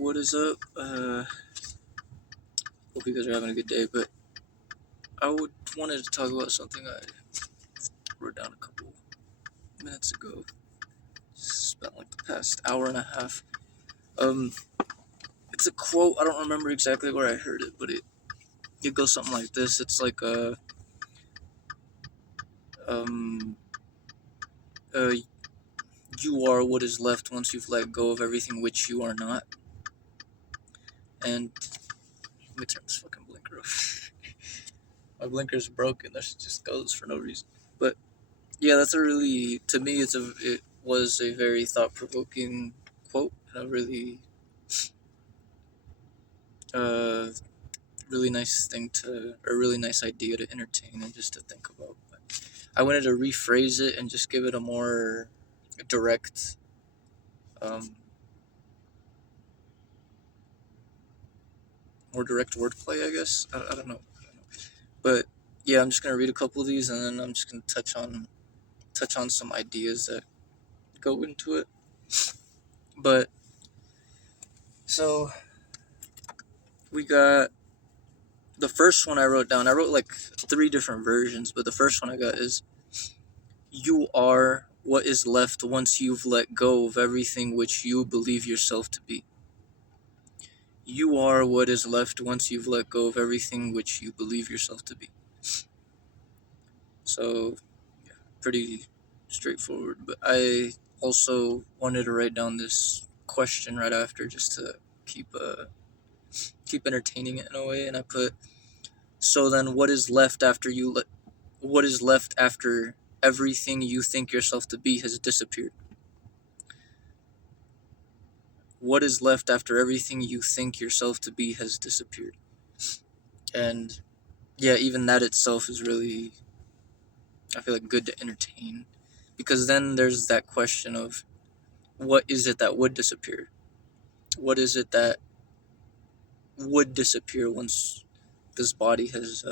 What is up? Hope you guys are having a good day, but wanted to talk about something I wrote down a couple minutes ago. Spent like the past hour and a half. It's a quote. I don't remember exactly where I heard it, but it goes something like this. It's like um, you are what is left once you've let go of everything which you are not. And let me turn this fucking blinker off. My blinker's broken. That shit just goes for no reason. But yeah, that's to me, it was a very thought-provoking quote, and a really really nice a really nice idea to entertain and just to think about. But I wanted to rephrase it and just give it a direct, um, more direct wordplay, I guess. I don't know, but yeah, I'm just gonna read a couple of these, and then I'm just gonna touch on some ideas that go into it. But so we got the first one I wrote down. I wrote like 3 different versions, but the first one I got is, you are what is left once you've let go of everything which you believe yourself to be. You are what is left once you've let go of everything which you believe yourself to be. So, yeah, pretty straightforward. But I also wanted to write down this question right after, just to keep entertaining it in a way. And I put, so then what is left after what is left after everything you think yourself to be has disappeared? What is left after everything you think yourself to be has disappeared? And yeah, even that itself is really, I feel like, good to entertain, because then there's that question of, what is it that would disappear? What is it that would disappear once this body has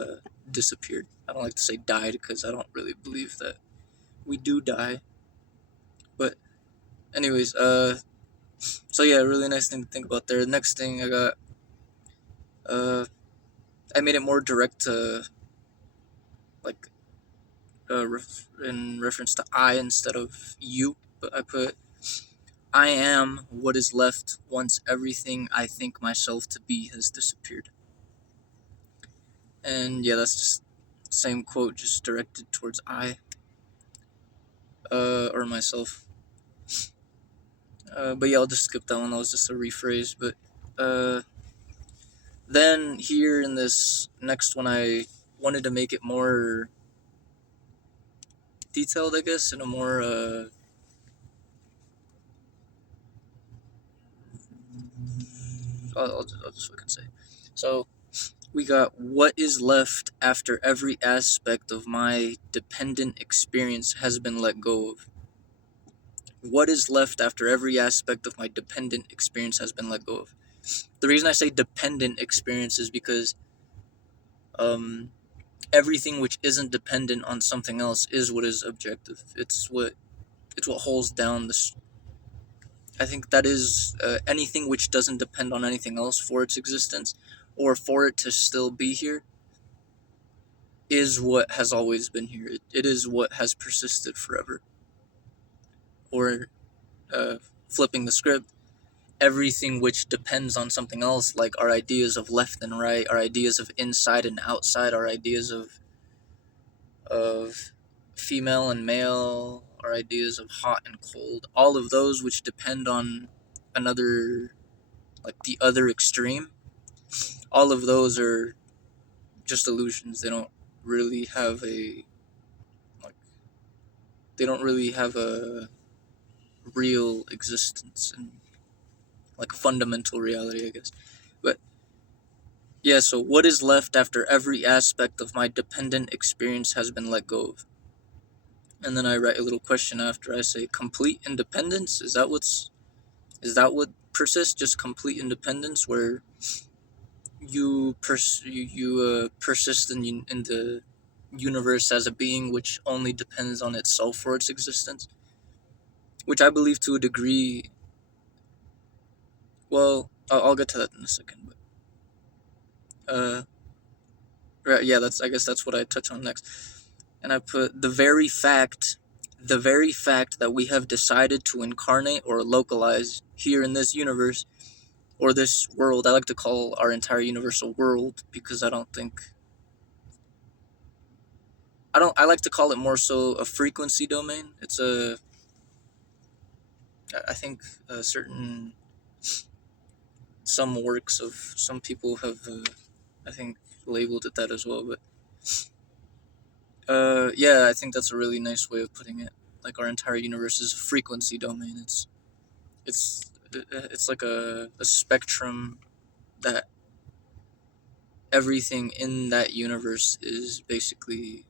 disappeared? I don't like to say died, because I don't really believe that we do die. But anyways, so yeah, really nice thing to think about there. The next thing I got, I made it more direct to, like, in reference to I instead of you, but I put, I am what is left once everything I think myself to be has disappeared. And yeah, that's just the same quote, just directed towards I, or myself. But yeah, I'll just skip that one. That was just a rephrase. But then here in this next one, I wanted to make it more detailed, I guess, in a more I'll just fucking say. So we got, what is left after every aspect of my dependent experience has been let go of? What is left after every aspect of my dependent experience has been let go of? The reason I say dependent experience is because everything which isn't dependent on something else is what is objective. It's what holds down this. I think that is anything which doesn't depend on anything else for its existence, or for it to still be here, is what has always been here. It is what has persisted forever. Or flipping the script, everything which depends on something else, like our ideas of left and right, our ideas of inside and outside, our ideas of female and male, our ideas of hot and cold, all of those which depend on another, like the other extreme, all of those are just illusions. They don't really have a, like, they don't really have a real existence and, like, fundamental reality, I guess. But yeah, so what is left after every aspect of my dependent experience has been let go of? And then I write a little question after. I say, complete independence? Is that what persists? Just complete independence, where you persist in the universe as a being which only depends on itself for its existence? Which I believe, to a degree, well, I'll get to that in a second. But right, yeah, that's I guess that's what I touch on next. And I put the very fact that we have decided to incarnate or localize here in this universe or this world. I like to call our entire universe a world because I like to call it more so a frequency domain. It's a I think a certain some works of some people have I think labeled it that as well. But yeah, I think that's a really nice way of putting it. Like our entire universe is a frequency domain. It's like a spectrum that everything in that universe is basically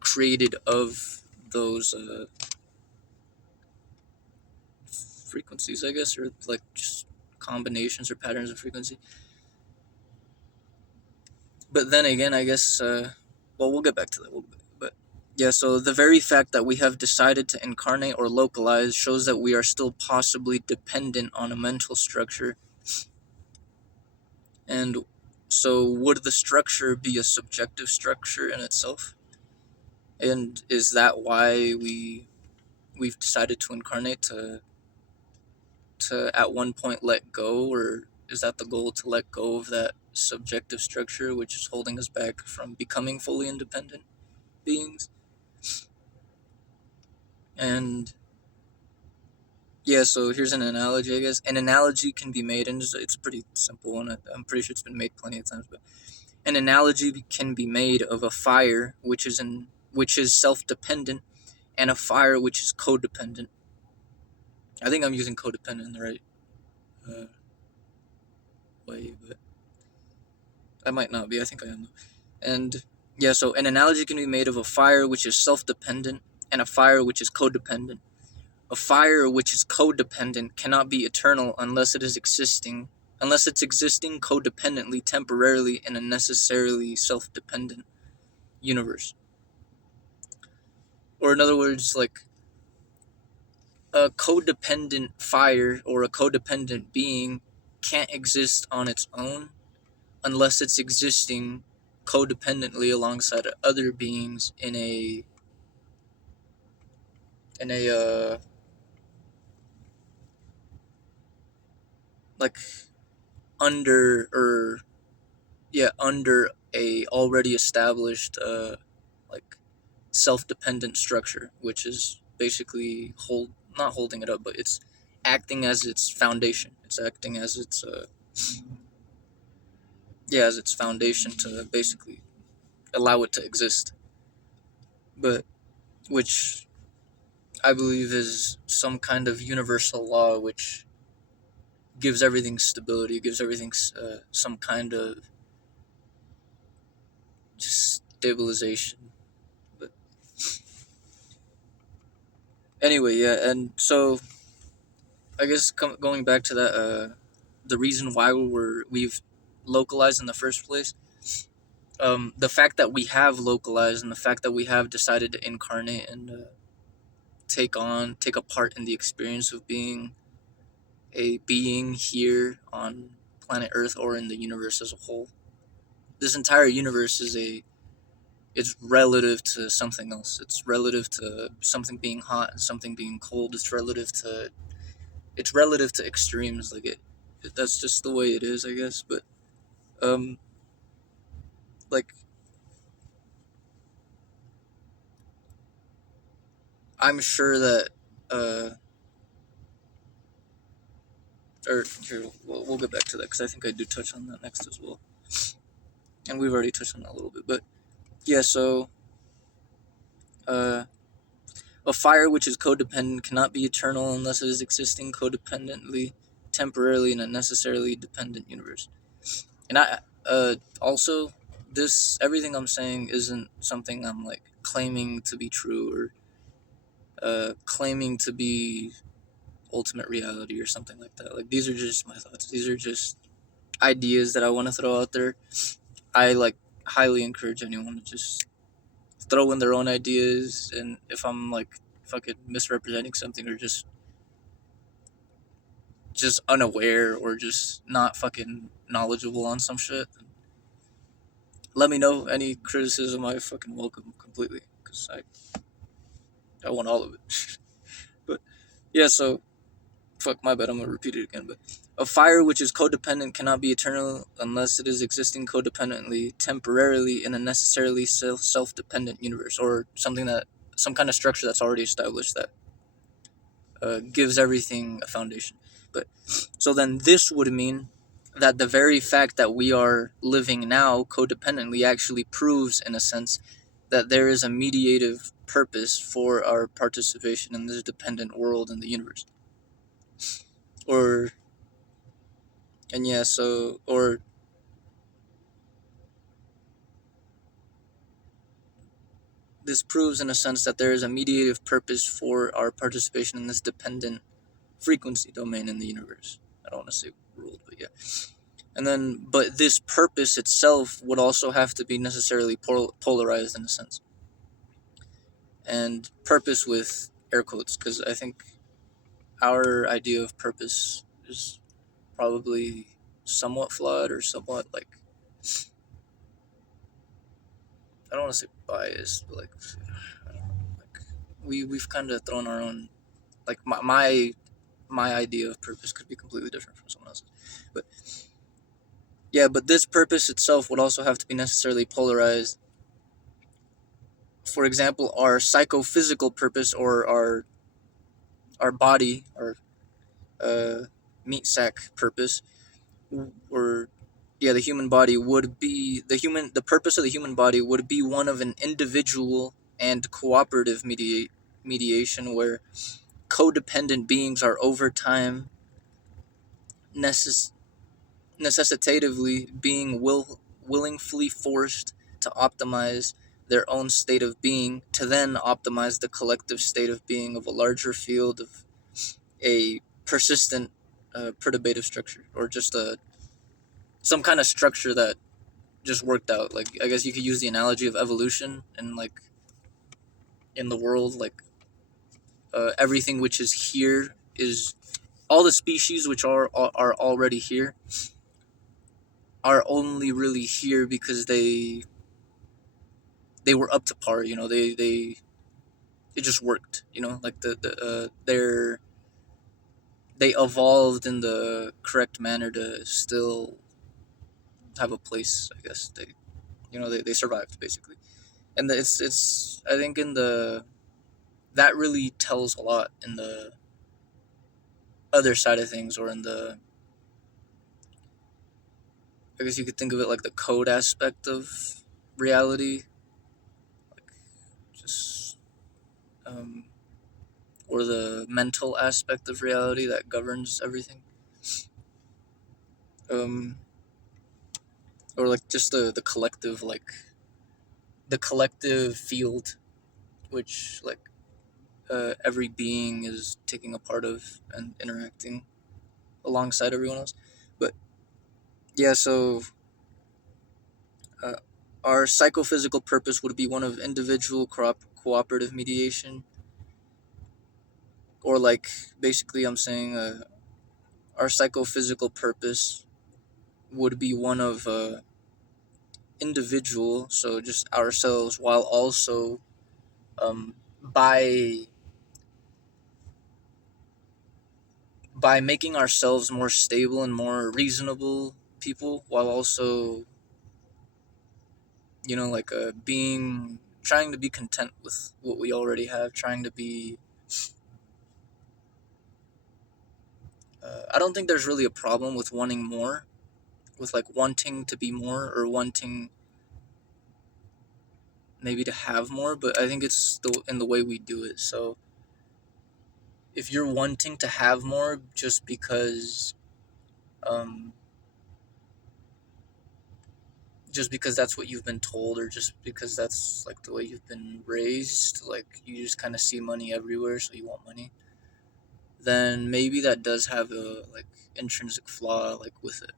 created of those frequencies, I guess, or like just combinations or patterns of frequency. But then again, I guess, well, we'll get back to that. But yeah, so the very fact that we have decided to incarnate or localize shows that we are still possibly dependent on a mental structure. And so, would the structure be a subjective structure in itself? And is that why we've decided to incarnate to at one point let go, or is that the goal, to let go of that subjective structure which is holding us back from becoming fully independent beings? And yeah, so here's an analogy, I guess. An analogy can be made, and it's a pretty simple one. I'm pretty sure it's been made plenty of times, but an analogy can be made of a fire which is self-dependent and a fire which is codependent. I think I'm using codependent in the right uh, way, but I might not be. I think I am. And yeah, so an analogy can be made of a fire which is self-dependent and a fire which is codependent. A fire which is codependent cannot be eternal unless it's existing codependently temporarily in a necessarily self-dependent universe. Or in other words, like a codependent fire or a codependent being can't exist on its own unless it's existing codependently alongside other beings in a like under or yeah under a already established like self-dependent structure, which is basically not holding it up, but it's acting as its foundation. It's acting as its as its foundation to basically allow it to exist. But which I believe is some kind of universal law which gives everything stability, gives everything some kind of just stabilization. But anyway, yeah, and so I guess going back to that, the reason why we've localized in the first place, the fact that we have localized and the fact that we have decided to incarnate and take a part in the experience of being a being here on planet Earth or in the universe as a whole. This entire universe it's relative to something else. It's relative to something being hot and something being cold. It's relative to extremes. Like that's just the way it is, I guess. But um, like I'm sure that uh, or here we'll get back to that because I think I do touch on that next as well, and we've already touched on that a little bit. But yeah, so uh, a fire which is codependent cannot be eternal unless it is existing codependently, temporarily in a necessarily dependent universe. And I also this everything I'm saying isn't something I'm like claiming to be true or claiming to be ultimate reality or something like that. Like these are just my thoughts. These are just ideas that I want to throw out there. I like highly encourage anyone to just throw in their own ideas, and if I'm like fucking misrepresenting something or just just unaware or just not fucking knowledgeable on some shit, let me know. Any criticism I fucking welcome completely, because I want all of it. But yeah, so fuck my bad, I'm gonna repeat it again. But a fire which is codependent cannot be eternal unless it is existing codependently, temporarily in a necessarily self dependent universe, or something that some kind of structure that's already established that gives everything a foundation. But so then this would mean that the very fact that we are living now codependently actually proves, in a sense, that there is a mediative purpose for our participation in this dependent world in the universe. Or, and yeah, so, or this proves, in a sense, that there is a mediative purpose for our participation in this dependent frequency domain in the universe. I don't want to say world, but yeah. And then, but this purpose itself would also have to be necessarily polarized, in a sense. And purpose with air quotes, because I think our idea of purpose is probably somewhat flawed, or somewhat, like, I don't want to say biased, but like, I don't know, like, we've kind of thrown our own, like, my idea of purpose could be completely different from someone else's. But yeah, but this purpose itself would also have to be necessarily polarized. For example, our psychophysical purpose, or our body, our uh, meat sack purpose, or yeah, the human body would be the purpose of the human body would be one of an individual and cooperative mediation, where codependent beings are over time necess- necessitatively being willingly forced to optimize their own state of being, to then optimize the collective state of being of a larger field of a persistent perturbative structure, or just some kind of structure that just worked out. Like, I guess you could use the analogy of evolution, and like in the world, like everything which is here is all the species which are already here are only really here because they were up to par. You know, they it just worked. You know, like they evolved in the correct manner to still have a place. I guess they survived, basically. And it's I think in the that really tells a lot in the other side of things, or in the, I guess you could think of it like the code aspect of reality, just um, or the mental aspect of reality that governs everything, um, or like just the collective field, which like every being is taking a part of and interacting alongside everyone else. But yeah, so uh, our psychophysical purpose would be one of individual cooperative mediation, or like, basically I'm saying our psychophysical purpose would be one of individual, so just ourselves, while also um, by by making ourselves more stable and more reasonable people, while also, like being trying to be content with what we already have, trying to be I don't think there's really a problem with wanting more, with like wanting to be more, or wanting maybe to have more, but I think it's in the way we do it. So if you're wanting to have more um just because that's what you've been told, or just because that's like the way you've been raised, like you just kind of see money everywhere, so you want money, then maybe that does have a like intrinsic flaw like with it.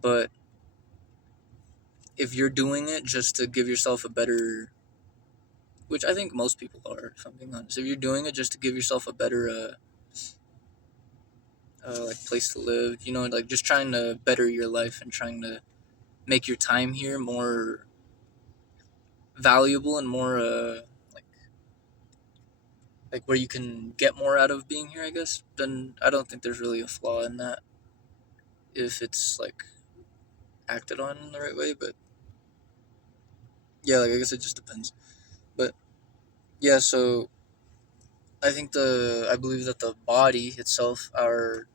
But if you're doing it just to give yourself a better, which I think most people are, if I'm being honest, if you're doing it just to give yourself a better like place to live. Like just trying to better your life and trying to make your time here more valuable and more like like where you can get more out of being here. I guess. Then I don't think there's really a flaw in that if it's like acted on in the right way. But yeah, like I guess it just depends. But yeah, so I believe that the body itself, our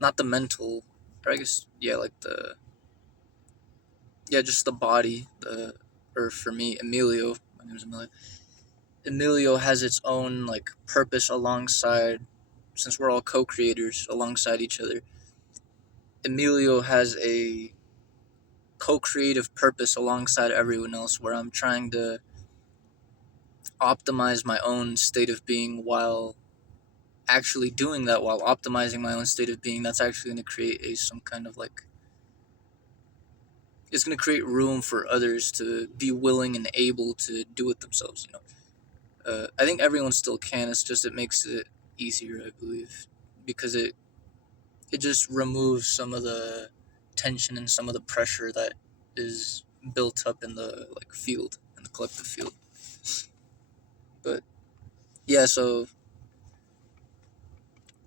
not the mental, or I guess yeah, like the yeah, just the body, or for me, Emilio. My name is Emilio. Emilio has its own like purpose alongside, since we're all co-creators alongside each other. Emilio has a co-creative purpose alongside everyone else, where I'm trying to optimize my own state of being while actually doing that, while optimizing my own state of being. That's actually going to create some kind of like, it's going to create room for others to be willing and able to do it themselves. I think everyone still can. It's just it makes it easier, I believe, because it just removes some of the tension and some of the pressure that is built up in the like field, in the collective field. But yeah, so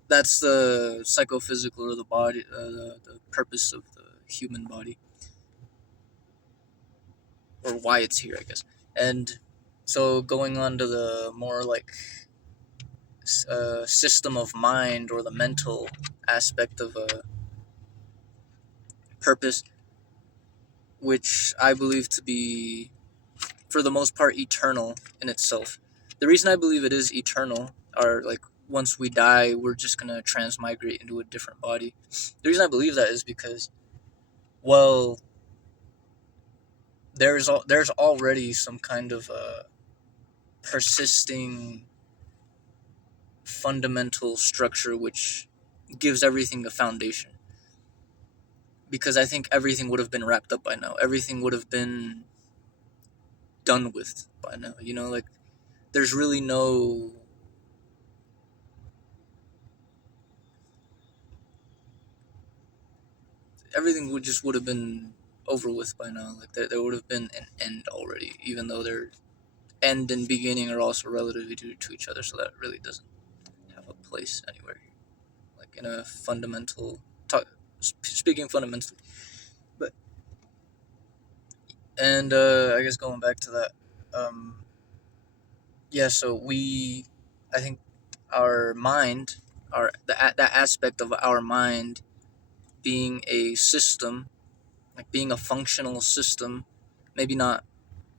that's the psychophysical, or the body, the purpose of the human body, or why it's here, I guess. And so going on to the more like system of mind, or the mental aspect of a purpose, which I believe to be, for the most part, eternal in itself. The reason I believe it is eternal are like, once we die, we're just gonna transmigrate into a different body. The reason I believe that is because, well, there's already some kind of persisting fundamental structure which gives everything a foundation. Because I think everything would have been wrapped up by now. Everything would have been done with by now. Like there's really no, everything would have been over with by now. Like there would have been an end already, even though their end and beginning are also relative to each other. So that really doesn't have a place anywhere. Like in a fundamental talk, speaking fundamentally. But and I guess going back to that, um, yeah. So I think our mind, that aspect of our mind being a system, like being a functional system, maybe not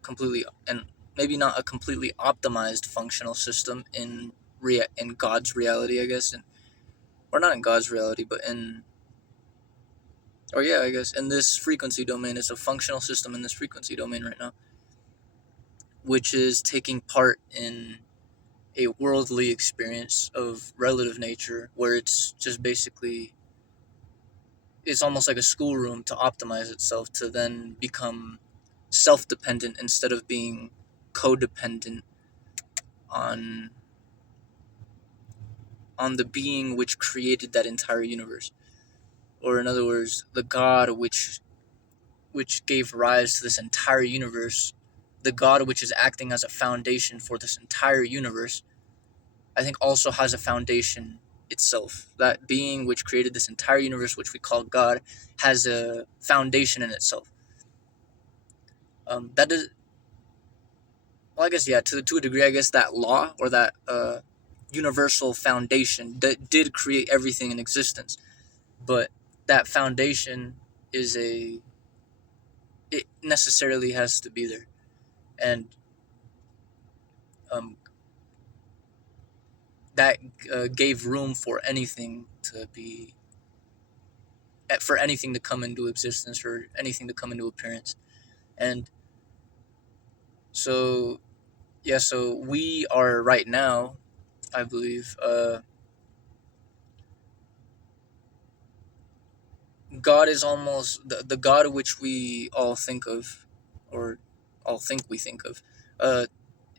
completely, and maybe not a completely optimized functional system in God's reality, I guess, or not in God's reality, but or yeah, I guess in this frequency domain. It's a functional system in this frequency domain right now, which is taking part in a worldly experience of relative nature, where it's just basically, it's almost like a schoolroom to optimize itself to then become self-dependent instead of being codependent on the being which created that entire universe, or in other words, the God which gave rise to this entire universe, the God which is acting as a foundation for this entire universe. I think also has a foundation itself. That being which created this entire universe, which we call God, has a foundation in itself. That does, well, I guess yeah, to a degree, I guess that law, or that universal foundation that did create everything in existence, but that foundation is it necessarily has to be there, and um, that gave room for anything to be, for anything to come into existence, or anything to come into appearance. And so yeah, so we are right now, I believe, God is almost the God which we all think of, or all think we think of, uh,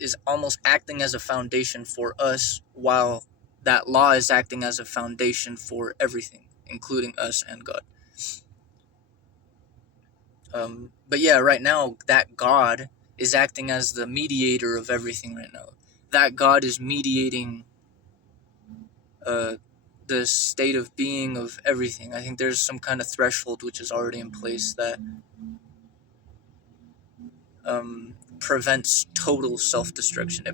is almost acting as a foundation for us, while that law is acting as a foundation for everything, including us and God. But yeah, right now that God is acting as the mediator of everything right now. That God is mediating uh, the state of being of everything. I think there's some kind of threshold which is already in place that prevents total self-destruction.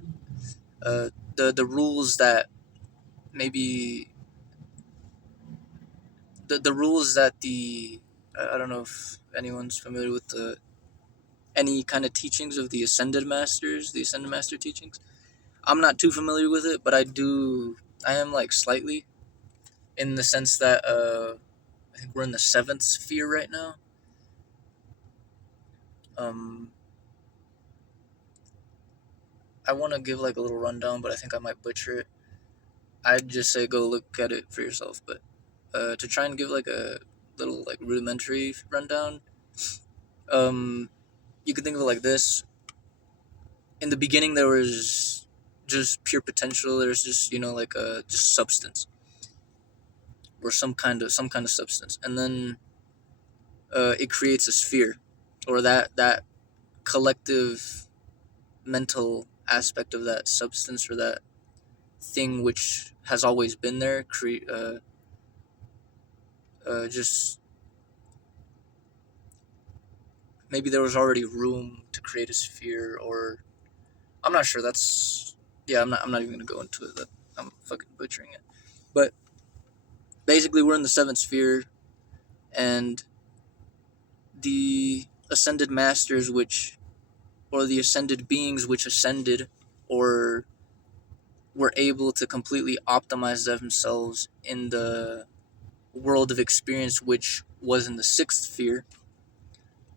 The rules that maybe the rules that the I don't know if anyone's familiar with the any kind of teachings of the ascended masters, the ascended master teachings. I'm not too familiar with it, but I am like slightly, in the sense that I think we're in the seventh sphere right now. Um, I want to give like a little rundown, but I think I might butcher it. I'd just say go look at it for yourself. But to try and give like a little like rudimentary rundown, um, you can think of it like this. In the beginning, there was just pure potential. There's just like just substance, or some kind of substance, and then it creates a sphere, or that collective mental aspect of that substance, or that thing which has always been there. Just maybe there was already room to create a sphere, or I'm not sure. That's yeah. I'm not even gonna go into it. That I'm fucking butchering it. But basically, we're in the seventh sphere, and the ascended masters, or the ascended beings which ascended, or were able to completely optimize themselves in the world of experience, which was in the sixth sphere.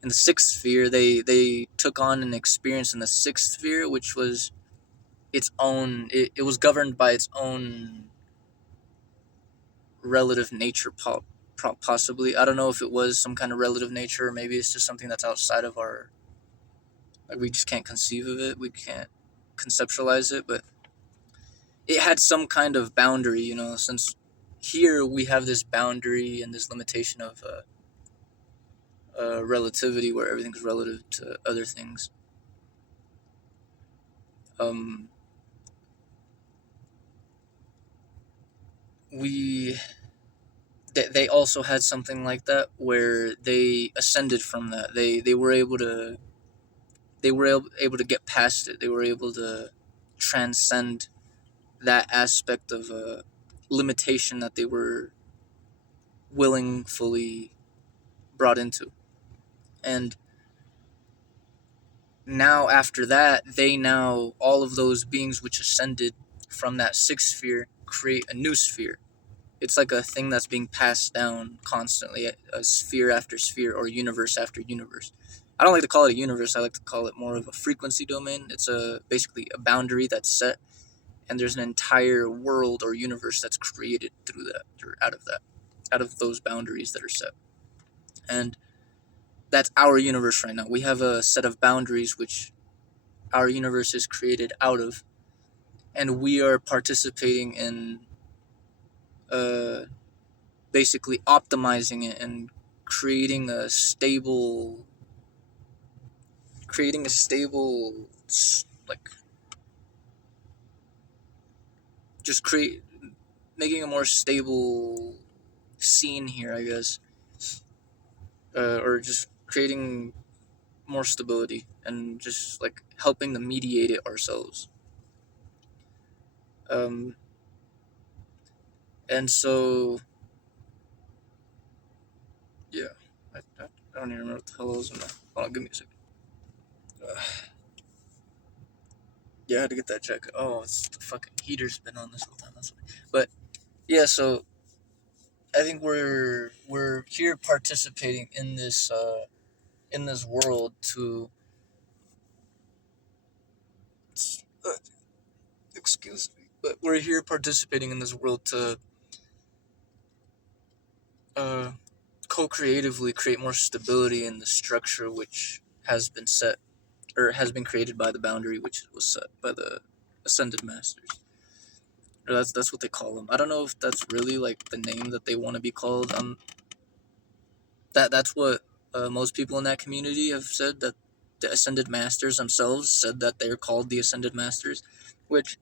In the sixth sphere, they took on an experience in the sixth sphere, which was its own. It was governed by its own relative nature, possibly. I don't know if it was some kind of relative nature, or maybe it's just something that's outside of our. Like, we just can't conceive of it. We can't conceptualize it, but it had some kind of boundary, since here we have this boundary and this limitation of relativity, where everything's relative to other things. Um, we they also had something like that, where they ascended from that. They were able to able to get past it. They were able to transcend that aspect of limitation that they were willingly brought into. And now after that, all of those beings which ascended from that sixth sphere create a new sphere. It's like a thing that's being passed down constantly, a sphere after sphere, or universe after universe. I don't like to call it a universe. I like to call it more of a frequency domain. It's basically a boundary that's set, and there's an entire world or universe that's created through that, or out of those boundaries that are set. And that's our universe right now. We have a set of boundaries which our universe is created out of, and we are participating in uh, basically optimizing it and creating a stable creating a stable like just create making a more stable scene here, I guess, or just creating more stability, and just like helping to mediate it ourselves. um and so yeah, I don't even remember what the hell I was in. Hold on, give me a second. Yeah, I had to get that check. Oh, it's the fucking heater's been on this whole time. That's why. But yeah, so I think we're here participating in this world to uh, excuse me, but we're here participating in this world to uh, co-creatively create more stability in the structure which has been set, or has been created by the boundary which was set by the ascended masters. Or that's what they call them. I don't know if that's really like the name that they want to be called. That's what most people in that community have said, that the ascended masters themselves said that they're called the ascended masters, which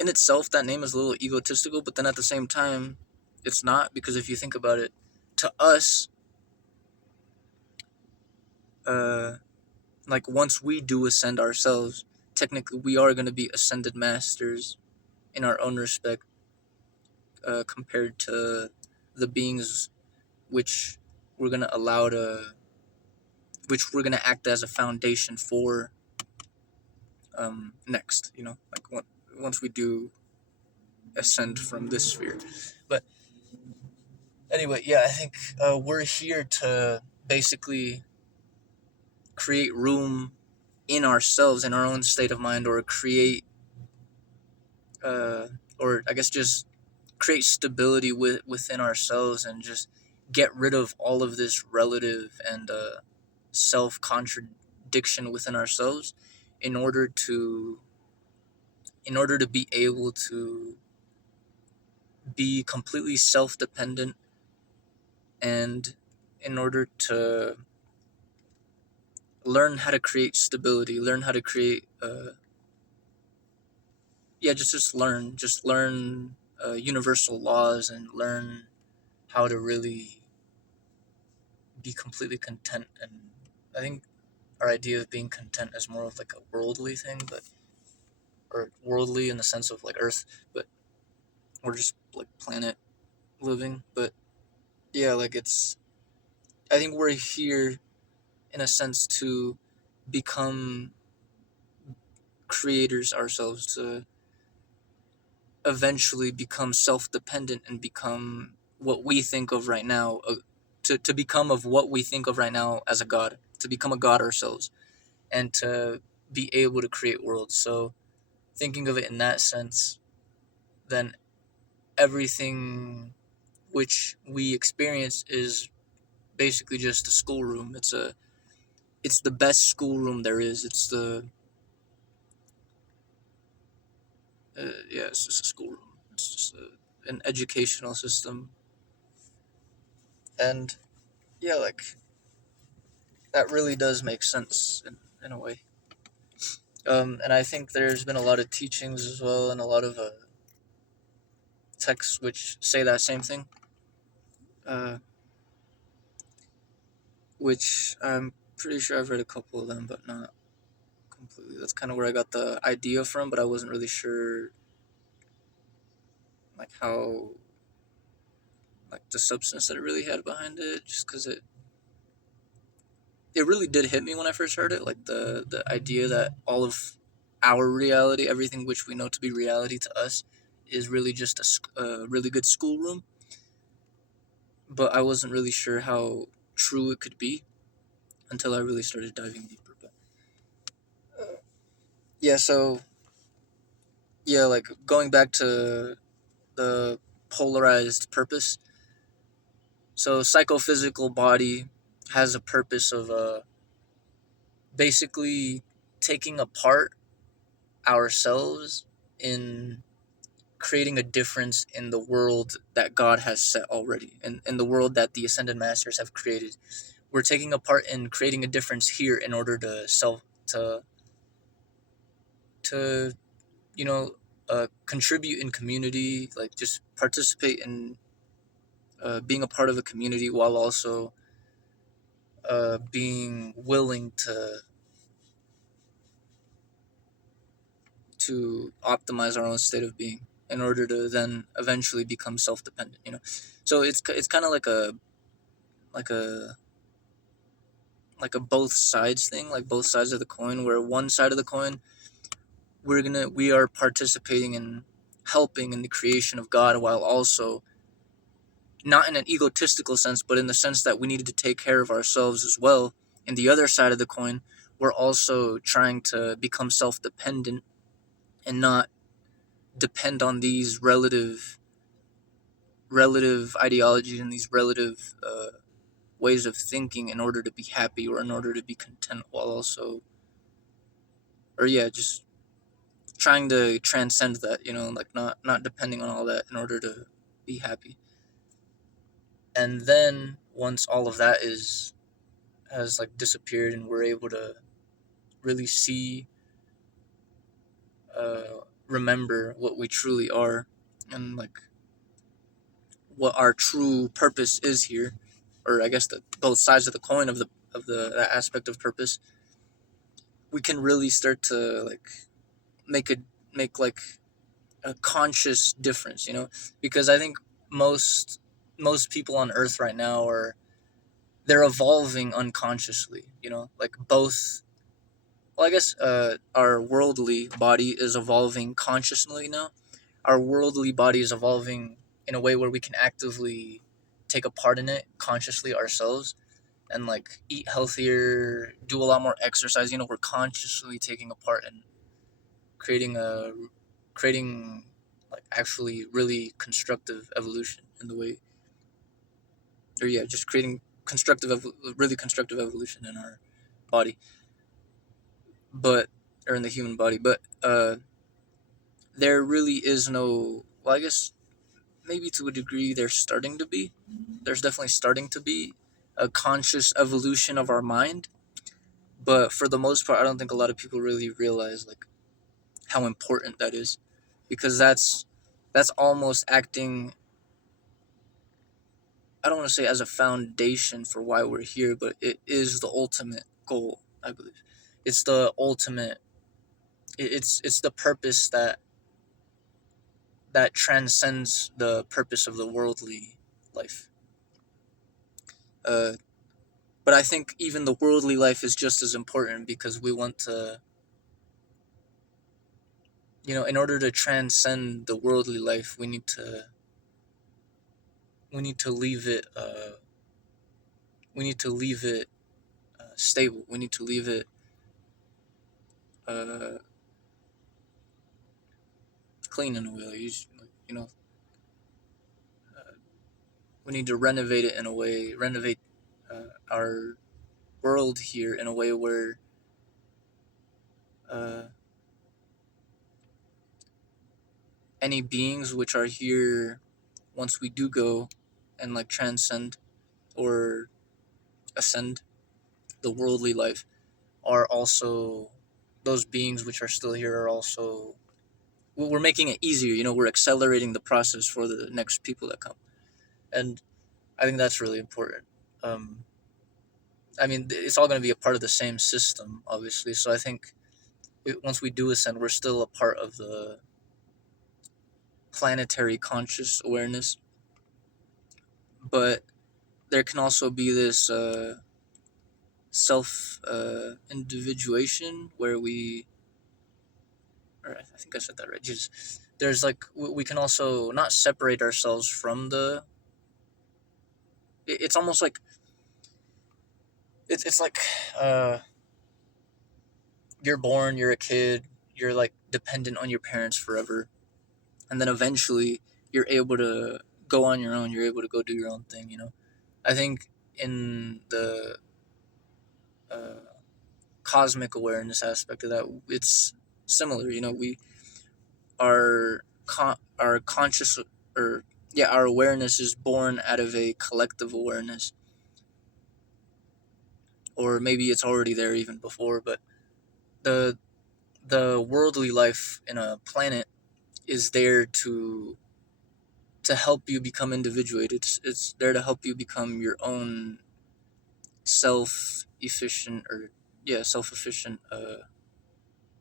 in itself that name is a little egotistical, but then at the same time it's not, because if you think about it, to us, uh like once we do ascend ourselves, technically we are going to be ascended masters in our own respect, compared to the beings which we're going to allow to which we're going to act as a foundation for, next, like once we do ascend from this sphere. But anyway, yeah, I think we're here to basically create room in ourselves, in our own state of mind, or create, uh, or I guess just create stability within ourselves, and just get rid of all of this relative and self contradiction within ourselves, in order to be able to be completely self dependent, and in order to learn how to create stability, learn how to create, yeah, just learn universal laws, and learn how to really be completely content. And I think our idea of being content is more of like a worldly thing, but or worldly in the sense of like Earth, but we're just like planet living. But yeah, like I think we're here in a sense to become creators ourselves, to eventually become self-dependent and become what we think of right now, to become of what we think of right now as a god, to become a god ourselves, and to be able to create worlds. So thinking of it in that sense, then everything which we experience is basically just a schoolroom. It's the best schoolroom there is. It's the yeah, it's just a schoolroom. It's just an educational system. And yeah, like that really does make sense in a way. And I think there's been a lot of teachings as well, and a lot of texts which say that same thing. Uh, which I'm pretty sure I've read a couple of them, but not completely. That's kind of where I got the idea from, but I wasn't really sure like how, like the substance that it really had behind it, just because it really did hit me when I first heard it, like the idea that all of our reality, everything which we know to be reality to us, is really just a really good schoolroom. But I wasn't really sure how true it could be until I really started diving deeper. But yeah, so yeah, like going back to the polarized purpose. So psychophysical body has a purpose of basically taking apart ourselves in creating a difference in the world that God has set already, and in the world that the ascended masters have created. We're taking a part in creating a difference here in order to you know contribute in community, like just participate in being a part of a community, while also being willing to optimize our own state of being in order to then eventually become self-dependent. So it's kind of like a like a both sides thing, like both sides of the coin, where one side of the coin, we are participating in helping in the creation of God, while also not in an egotistical sense, but in the sense that we needed to take care of ourselves as well. And the other side of the coin, we're also trying to become self-dependent and not depend on these relative ideologies and these relative ways of thinking in order to be happy, or in order to be content, while also, or yeah, just trying to transcend that, like not depending on all that in order to be happy. And then once all of that is has like disappeared and we're able to really see, remember what we truly are, and like what our true purpose is here, or I guess the both sides of the coin of the that aspect of purpose, we can really start to like make a make like a conscious difference, because I think most most people on earth right now are they're evolving unconsciously, like both. Well, I guess our worldly body is evolving consciously now. Our worldly body is evolving in a way where we can actively take a part in it consciously ourselves, and like eat healthier, do a lot more exercise. We're consciously taking a part in creating a creating like actually really constructive evolution in the way, or yeah, just creating really constructive evolution in our body, but or in the human body. But there really is no, well, I guess maybe to a degree there's definitely starting to be a conscious evolution of our mind, but for the most part I don't think a lot of people really realize like how important that is, because that's almost acting, I don't want to say as a foundation for why we're here, but it is the ultimate goal, I believe. It's the ultimate, it's the purpose that transcends the purpose of the worldly life. uh but I think even the worldly life is just as important, because we want to, in order to transcend the worldly life, we need to leave it, we need to leave it stable. We need to leave it uh clean in a way, like, we need to renovate it in a way, renovate our world here in a way where uh any beings which are here once we do go and like transcend or ascend the worldly life are also, those beings which are still here are also, we're making it easier, we're accelerating the process for the next people that come. And I think that's really important. um I mean, it's all going to be a part of the same system, obviously, so I think once we do ascend, we're still a part of the planetary conscious awareness, but there can also be this self individuation where we, or I think I said that right. Jesus, there's like we can also not separate ourselves from the. It's almost like it's like uh, you're born, you're a kid, you're like dependent on your parents forever, and then eventually you're able to go on your own. You're able to go do your own thing. I think in the uh, cosmic awareness aspect of that, it's similar. Our conscious, or yeah, our awareness is born out of a collective awareness, or maybe it's already there even before. But the the worldly life in a planet is there to help you become individuated. It's there to help you become your own self efficient, or yeah, self efficient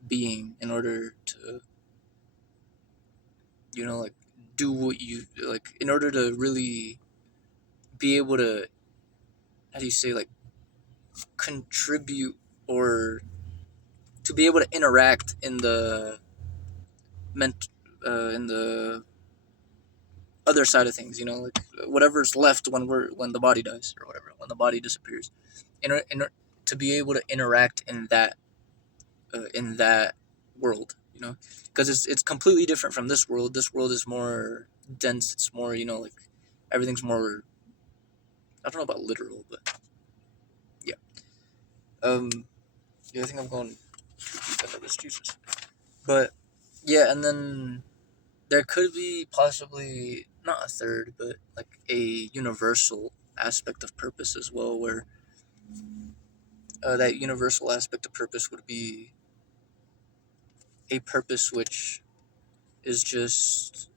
being, in order to, like, do what you like, in order to really be able to, how do you say, like, contribute, or to be able to interact in the ment in the other side of things, like whatever's left when the body dies, or whatever, when the body disappears, to be able to interact in that world, because it's completely different from this world. This world is more dense. It's more, like, everything's more, I don't know about literal, but yeah. um yeah, I think I'm going too deep into this, Jesus. But yeah, and then there could be possibly not a third, but like a universal aspect of purpose as well, where that universal aspect of purpose would be a purpose which is just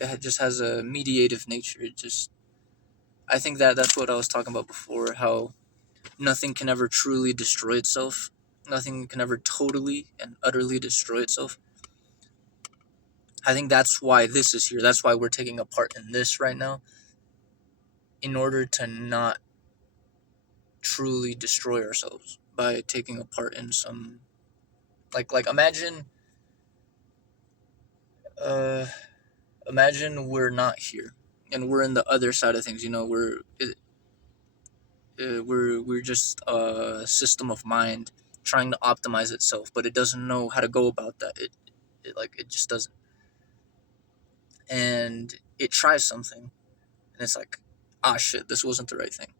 it just has a mediative nature. It just I think that that's what I was talking about before. How nothing can ever truly destroy itself. Nothing can ever totally and utterly destroy itself. I think that's why this is here. That's why we're taking a part in this right now, in order to not truly destroy ourselves by taking a part in some like uh imagine we're not here and we're in the other side of things. You know, we're just a system of mind trying to optimize itself, but it doesn't know how to go about that. It just doesn't, and it tries something, and it's like, ah, shit, this wasn't the right thing.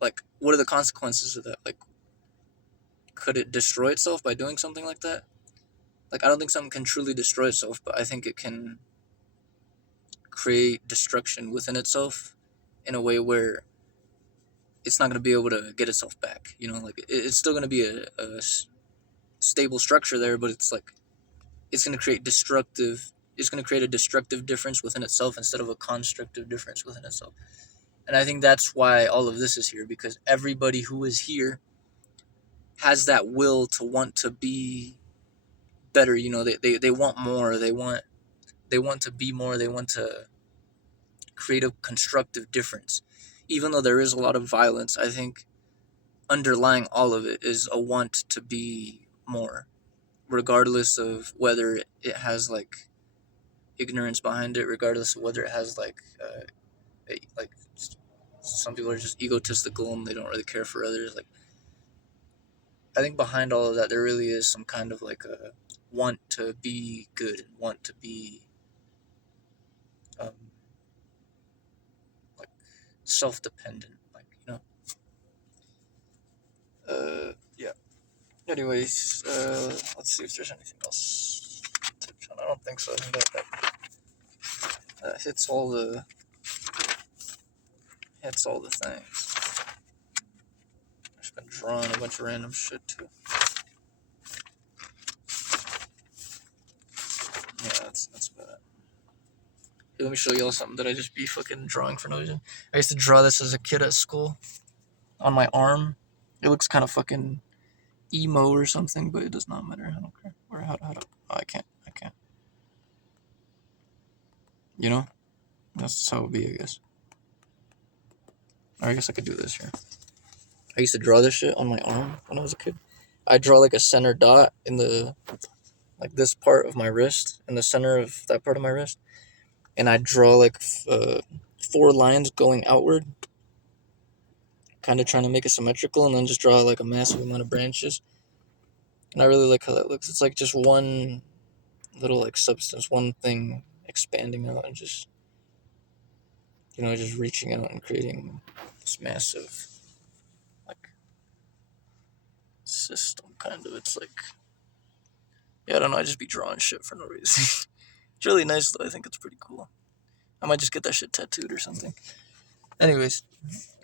Like, what are the consequences of that? Like, could it destroy itself by doing something like that? Like, I don't think something can truly destroy itself, but I think it can create destruction within itself in a way where it's not going to be able to get itself back. You know, like it's still going to be a stable structure there, but it's like it's going to create destructive. It's going to create a destructive difference within itself instead of a constructive difference within itself. And I think that's why all of this is here, because everybody who is here has that will to want to be better. You know, they want more. They want to be more. They want to create a constructive difference. Even though there is a lot of violence, I think underlying all of it is a want to be more, regardless of whether it has like ignorance behind it, regardless of whether it has like some people are just egotistical and they don't really care for others. Like I think behind all of that, there really is some kind of like a want to be good and want to be um, like self-dependent, like yeah. Anyways, let's see if there's anything else to touch on. I don't think so. I think that hits all the things. I've just been drawing a bunch of random shit too. Yeah, that's about it. Here, let me show y'all something that I just be fucking drawing for no reason. I used to draw this as a kid at school on my arm. It looks kind of fucking emo or something, but it does not matter. I don't care. Or how to. Oh, I can't. You know, that's how it would be, I guess. Or I guess I could do this here. I used to draw this shit on my arm when I was a kid. I draw like a center dot in the like this part of my wrist, in the center of that part of my wrist, and I draw like four lines going outward, kind of trying to make it symmetrical, and then just draw like a massive amount of branches. And I really like how that looks. It's like just one little like substance, one thing expanding out and just just reaching out and creating this massive like system kind of. It's like yeah, I don't know. I just be drawing shit for no reason. It's really nice though. I think it's pretty cool. I might just get that shit tattooed or something. Anyways,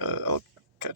I'll catch you.